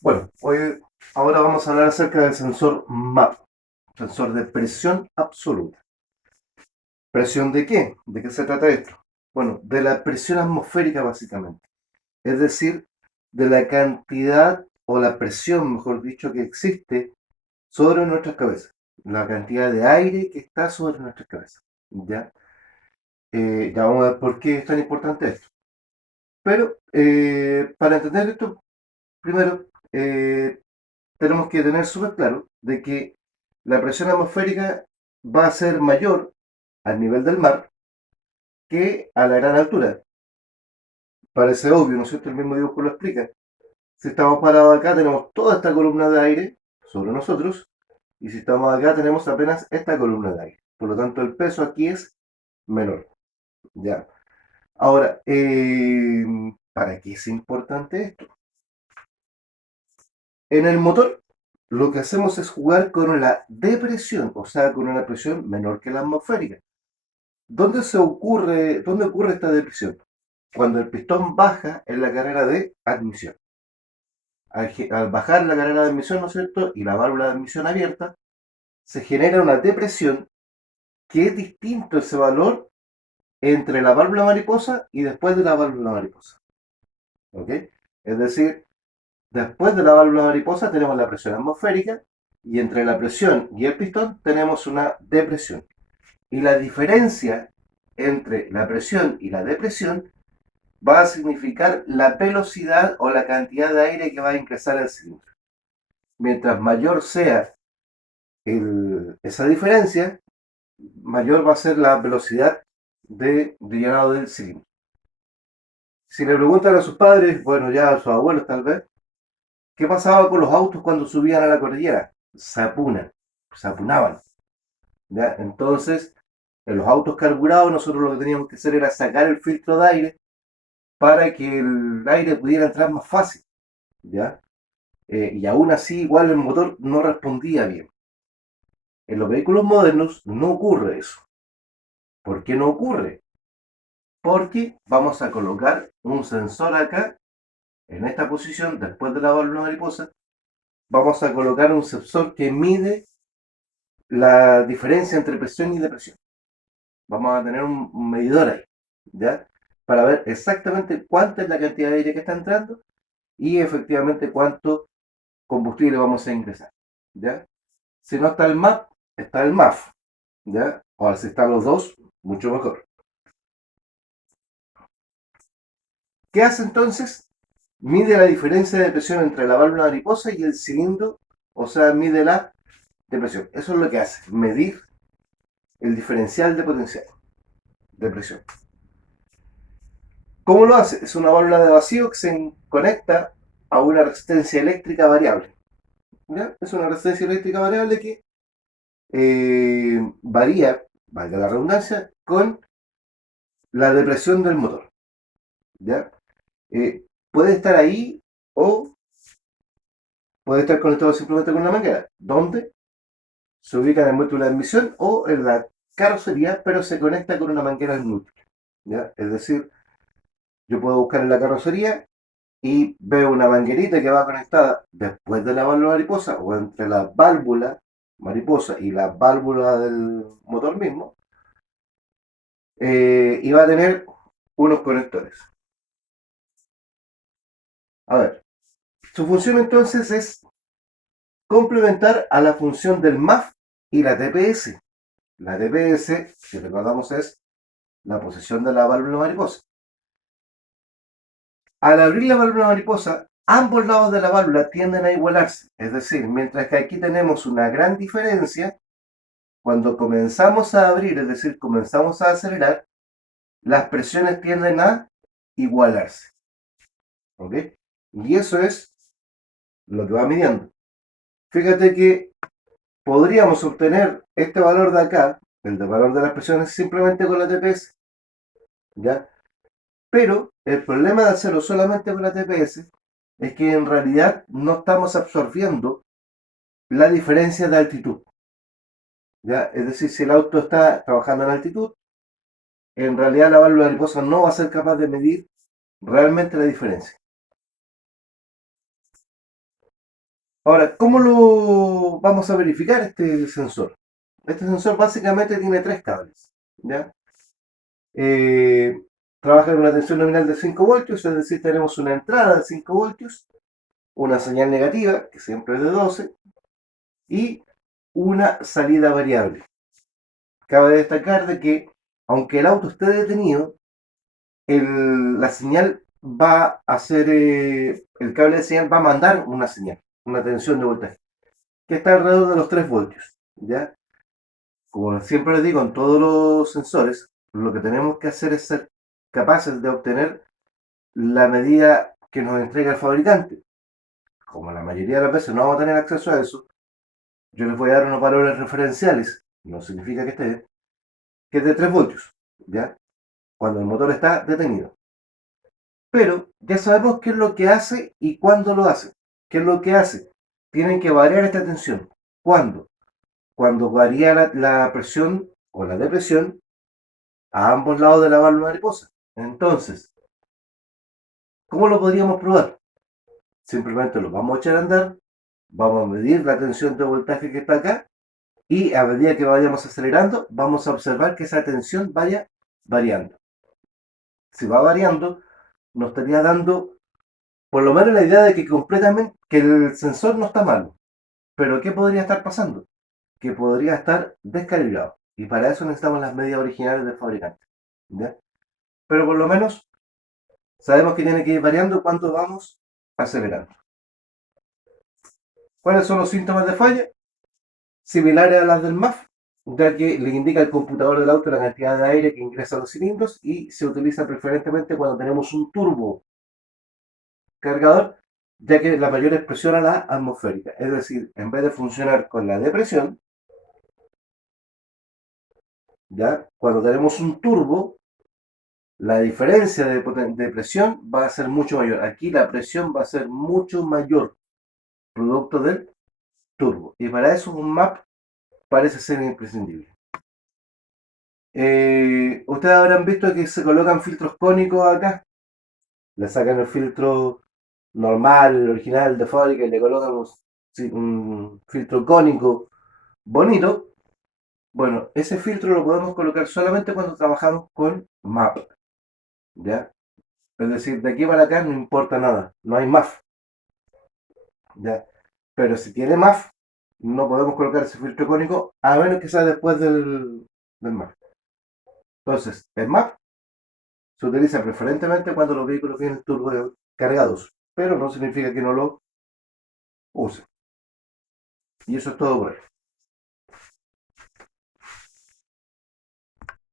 Bueno, ahora vamos a hablar acerca del sensor MAP, sensor de presión absoluta. ¿Presión de qué? ¿De qué se trata esto? Bueno, de la presión atmosférica básicamente, es decir, de la cantidad o la presión, mejor dicho, que existe sobre nuestras cabezas, la cantidad de aire que está sobre nuestras cabezas. ¿Ya? Ya vamos a ver por qué es tan importante esto. Pero para entender esto, primero tenemos que tener súper claro de que la presión atmosférica va a ser mayor al nivel del mar que a la gran altura. Parece obvio, ¿no es cierto? El mismo dibujo lo explica. Si estamos parados acá, tenemos toda esta columna de aire sobre nosotros, y si estamos acá, tenemos apenas esta columna de aire. Por lo tanto, el peso aquí es menor. ¿Ya? Ahora, ¿para qué es importante esto? En el motor, lo que hacemos es jugar con la depresión, o sea, con una presión menor que la atmosférica. ¿Dónde ocurre esta depresión? Cuando el pistón baja en la carrera de admisión. Al bajar la carrera de admisión, ¿no es cierto? Y la válvula de admisión abierta, se genera una depresión que es distinto ese valor entre la válvula mariposa y después de la válvula mariposa. ¿Ok? Es decir, después de la válvula mariposa tenemos la presión atmosférica y entre la presión y el pistón tenemos una depresión. Y la diferencia entre la presión y la depresión va a significar la velocidad o la cantidad de aire que va a ingresar al cilindro. Mientras mayor sea esa diferencia, mayor va a ser la velocidad de llenado del cilindro. Si le preguntan a sus padres, bueno, ya a sus abuelos tal vez, ¿qué pasaba con los autos cuando subían a la cordillera? Se apunaban. ¿Ya? Entonces, en los autos carburados nosotros lo que teníamos que hacer era sacar el filtro de aire para que el aire pudiera entrar más fácil. ¿Ya? Y aún así, igual el motor no respondía bien. En los vehículos modernos no ocurre eso. ¿Por qué no ocurre? Porque vamos a colocar un sensor acá, en esta posición, después de la válvula mariposa, vamos a colocar un sensor que mide la diferencia entre presión y depresión. Vamos a tener un medidor ahí, ¿ya? Para ver exactamente cuánta es la cantidad de aire que está entrando y efectivamente cuánto combustible vamos a ingresar, ¿ya? Si no está el MAP, está el MAF, ¿ya? Ahora si están los dos, mucho mejor. ¿Qué hace entonces? Mide la diferencia de presión entre la válvula mariposa y el cilindro, o sea, mide la depresión. Eso es lo que hace, medir el diferencial de potencial, de presión. ¿Cómo lo hace? Es una válvula de vacío que se conecta a una resistencia eléctrica variable. ¿Ya? Es una resistencia eléctrica variable que varía, valga la redundancia, con la depresión del motor. ¿Ya? Puede estar ahí o puede estar conectado simplemente con una manguera. ¿Dónde? Se ubica en el módulo de admisión o en la carrocería, pero se conecta con una manguera núcleo. ¿Ya? Es decir, yo puedo buscar en la carrocería y veo una manguerita que va conectada después de la válvula mariposa o entre la válvula mariposa y la válvula del motor mismo, y va a tener unos conectores. A ver, su función entonces es complementar a la función del MAF y la TPS. La TPS, si recordamos, es la posición de la válvula mariposa. Al abrir la válvula mariposa, ambos lados de la válvula tienden a igualarse. Es decir, mientras que aquí tenemos una gran diferencia, cuando comenzamos a abrir, es decir, comenzamos a acelerar, las presiones tienden a igualarse. ¿Ok? Y eso es lo que va midiendo. Fíjate que podríamos obtener este valor de acá, el de valor de las presiones, simplemente con la TPS. ¿Ya? Pero el problema de hacerlo solamente con la TPS es que en realidad no estamos absorbiendo la diferencia de altitud. ¿Ya? Es decir, si el auto está trabajando en altitud, en realidad la válvula mariposa no va a ser capaz de medir realmente la diferencia. Ahora, ¿cómo lo vamos a verificar este sensor? Este sensor básicamente tiene tres cables, ¿ya? Eh, Trabaja con una tensión nominal de 5 voltios, es decir, tenemos una entrada de 5 voltios, una señal negativa, que siempre es de 12, y una salida variable. Cabe destacar de que, aunque el auto esté detenido, la señal va a hacer, el cable de señal va a mandar una señal, una tensión de voltaje, que está alrededor de los 3 voltios, ¿ya? Como siempre les digo, en todos los sensores, lo que tenemos que hacer es ser capaces de obtener la medida que nos entrega el fabricante. Como la mayoría de las veces no vamos a tener acceso a eso, yo les voy a dar unos valores referenciales, no significa que esté, que es de 3 voltios, ¿ya? Cuando el motor está detenido. Pero ya sabemos qué es lo que hace y cuándo lo hace. ¿Qué es lo que hace? Tienen que variar esta tensión. ¿Cuándo? Cuando varía la presión o la depresión a ambos lados de la válvula mariposa. Entonces, ¿cómo lo podríamos probar? Simplemente lo vamos a echar a andar, vamos a medir la tensión de voltaje que está acá y a medida que vayamos acelerando, vamos a observar que esa tensión vaya variando. Si va variando, nos estaría dando por lo menos la idea de que completamente que el sensor no está malo. Pero ¿qué podría estar pasando? Que podría estar descalibrado. Y para eso necesitamos las medidas originales del fabricante. ¿Ya? Pero por lo menos sabemos que tiene que ir variando cuando vamos acelerando. ¿Cuáles son los síntomas de falla? Similares a las del MAF, ya que le indica al computador del auto la cantidad de aire que ingresa a los cilindros y se utiliza preferentemente cuando tenemos un turbo cargador, ya que la mayor es presión a la atmosférica. Es decir, en vez de funcionar con la depresión, ¿ya? Cuando tenemos un turbo, la diferencia de presión va a ser mucho mayor. Aquí la presión va a ser mucho mayor, producto del turbo. Y para eso un MAP parece ser imprescindible. Ustedes habrán visto que se colocan filtros cónicos acá. Le sacan el filtro normal, el original de fábrica y le colocan un filtro cónico bonito. Bueno, ese filtro lo podemos colocar solamente cuando trabajamos con MAP, ¿ya? Es decir, de aquí para acá no importa nada, no hay MAF, ¿ya? Pero si tiene MAF, no podemos colocar ese filtro cónico a menos que sea después del MAF. Entonces, el MAF se utiliza preferentemente cuando los vehículos vienen turbo cargados, pero no significa que no lo use. Y eso es todo por hoy.